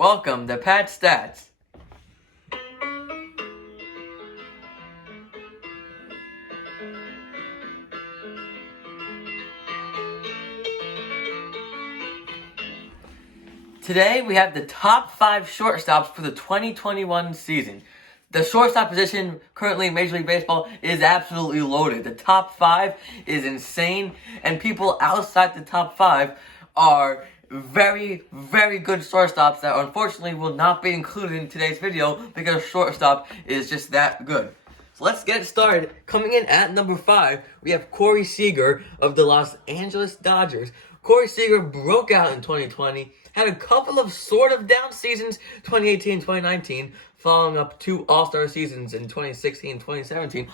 Welcome to Pat Stats. Today we have the top 5 shortstops for the 2021 season. The shortstop position currently in Major League Baseball is absolutely loaded. The top 5 is insane, and people outside the top 5 are very, very good shortstops that unfortunately will not be included in today's video because shortstop is just that good. So let's get started. Coming in at number 5, we have Corey Seager of the Los Angeles Dodgers. Corey Seager broke out in 2020, had a couple of sort of down seasons, 2018, 2019, following up 2 All-Star seasons in 2016, 2017.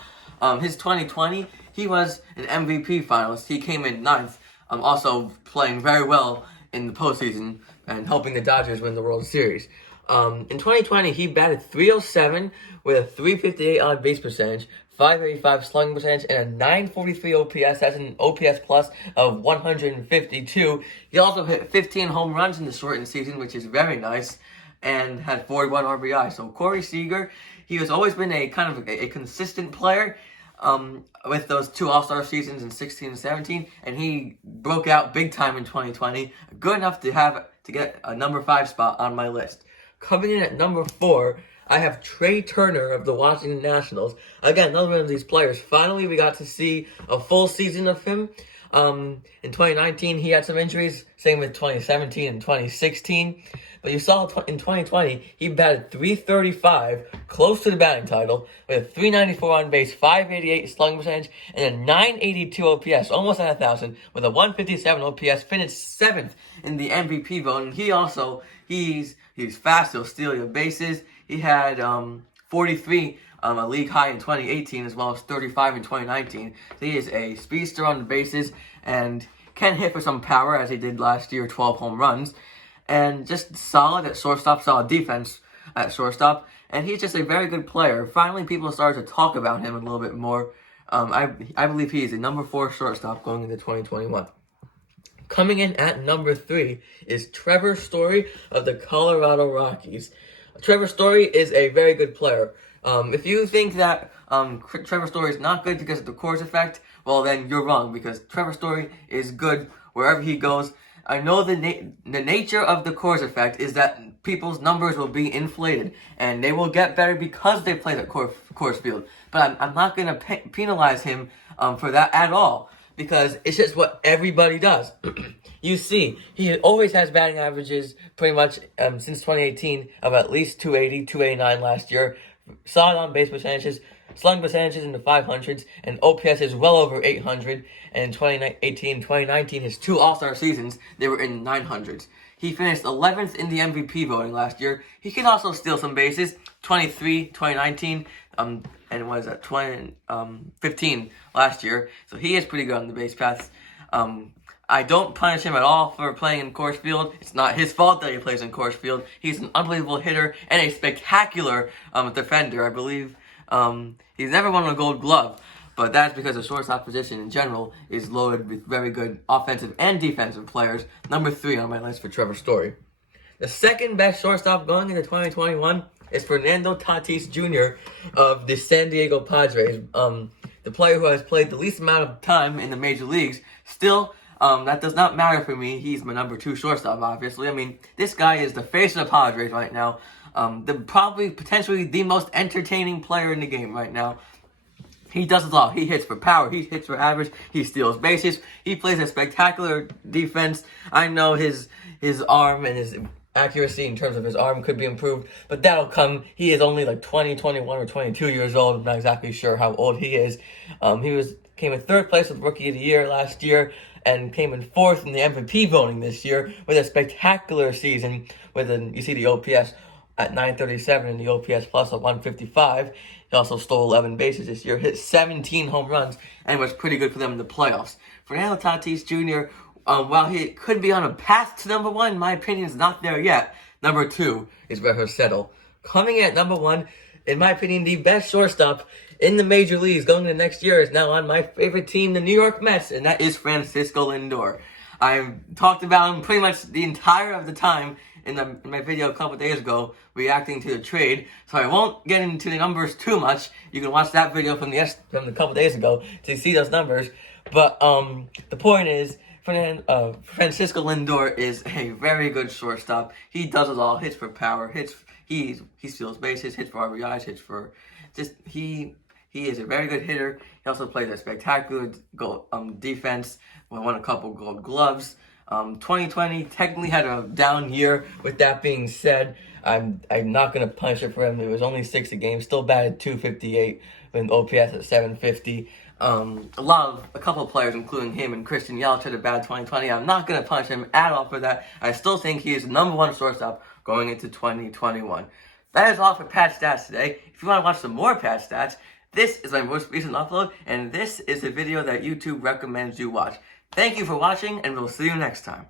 His 2020, he was an MVP finalist. He came in 9th, also playing very well in the postseason and helping the Dodgers win the World Series. In 2020, he batted .307 with a .358 on base percentage, .585 slugging percentage, and a .943 OPS. That's an OPS plus of 152. He also hit 15 home runs in the shortened season, which is very nice, and had 41 RBI. So Corey Seager, he has always been a kind of a consistent player with those 2 All-Star seasons in 16 and 17, and he broke out big time in 2020. Good enough to get a number 5 spot on my list. Coming in at number 4, I have Trea Turner of the Washington Nationals. Again, another one of these players. Finally, we got to see a full season of him. In 2019, he had some injuries. Same with 2017 and 2016. But you saw in 2020, he batted .335, close to the batting title, with a .394 on base, .588 slugging percentage, and a .982 OPS, almost at 1,000, with a .157 OPS, finished 7th in the MVP voting. He's fast, he'll steal your bases. He had 43, a league high in 2018, as well as 35 in 2019. So he is a speedster on the bases and can hit for some power, as he did last year, 12 home runs. And just solid at shortstop, solid defense at shortstop. And he's just a very good player. Finally, people started to talk about him a little bit more. I believe he is a number 4 shortstop going into 2021. Coming in at number 3 is Trevor Story of the Colorado Rockies. Trevor Story is a very good player. If you think that Trevor Story is not good because of the Coors effect, well then you're wrong, because Trevor Story is good wherever he goes. I know the nature of the Coors effect is that people's numbers will be inflated, and they will get better because they played at Coors Field. But I'm not going to penalize him for that at all, because it's just what everybody does. You see, he always has batting averages pretty much since 2018 of at least 280, 289 last year. Solid on base percentages, slugging percentages in the 500s, and OPS is well over 800. And in 2018, 2019, his 2 All-Star seasons, they were in 900s. He finished 11th in the MVP voting last year. He can also steal some bases. 2019, and was at 2015 last year. So he is pretty good on the base paths. I don't punish him at all for playing in Coors Field. It's not his fault that he plays in Coors Field. He's an unbelievable hitter and a spectacular defender. I believe he's never won a Gold Glove, but that's because the shortstop position in general is loaded with very good offensive and defensive players. Number 3 on my list for Trevor Story. The second best shortstop going into 2021 is Fernando Tatis Jr. of the San Diego Padres. The player who has played the least amount of time in the major leagues. Still, that does not matter for me. He's my number 2 shortstop, obviously. I mean, this guy is the face of the Padres right now. Potentially the most entertaining player in the game right now. He does it all. He hits for power. He hits for average. He steals bases. He plays a spectacular defense. I know his arm and his accuracy in terms of his arm could be improved, but that'll come. He is only like 20, 21, or 22 years old. I'm not exactly sure how old he is. Came in 3rd place with Rookie of the Year last year, and came in 4th in the MVP voting this year with a spectacular season. You see the OPS at 937 and the OPS plus of 155. He also stole 11 bases this year, hit 17 home runs, and was pretty good for them in the playoffs. Fernando Tatis Jr., while he could be on a path to number 1, in my opinion, is not there yet. Number 2 is where he'll settle. Coming in at number 1, in my opinion, the best shortstop in the major leagues going into next year is now on my favorite team, the New York Mets, and that is Francisco Lindor. I've talked about him pretty much the entire of the time in my video a couple days ago reacting to the trade, so I won't get into the numbers too much. You can watch that video from a couple days ago to see those numbers. But the point is, Francisco Lindor is a very good shortstop. He does it all. Hits for power. He steals bases. Hits for RBIs. Hits for he is a very good hitter. He also plays a spectacular defense. Won a couple Gold Gloves. 2020 technically had a down year. With that being said, I'm not gonna punish it for him. It was only 60 games. Still batted .258 with OPS at 750. A couple of players, including him and Christian Yelich, had a bad 2020. I'm not gonna punish him at all for that. I still think he is the #1 shortstop going into 2021. That is all for Pat Stats today. If you want to watch some more Pat Stats, this is my most recent upload, and this is a video that YouTube recommends you watch. Thank you for watching, and we'll see you next time.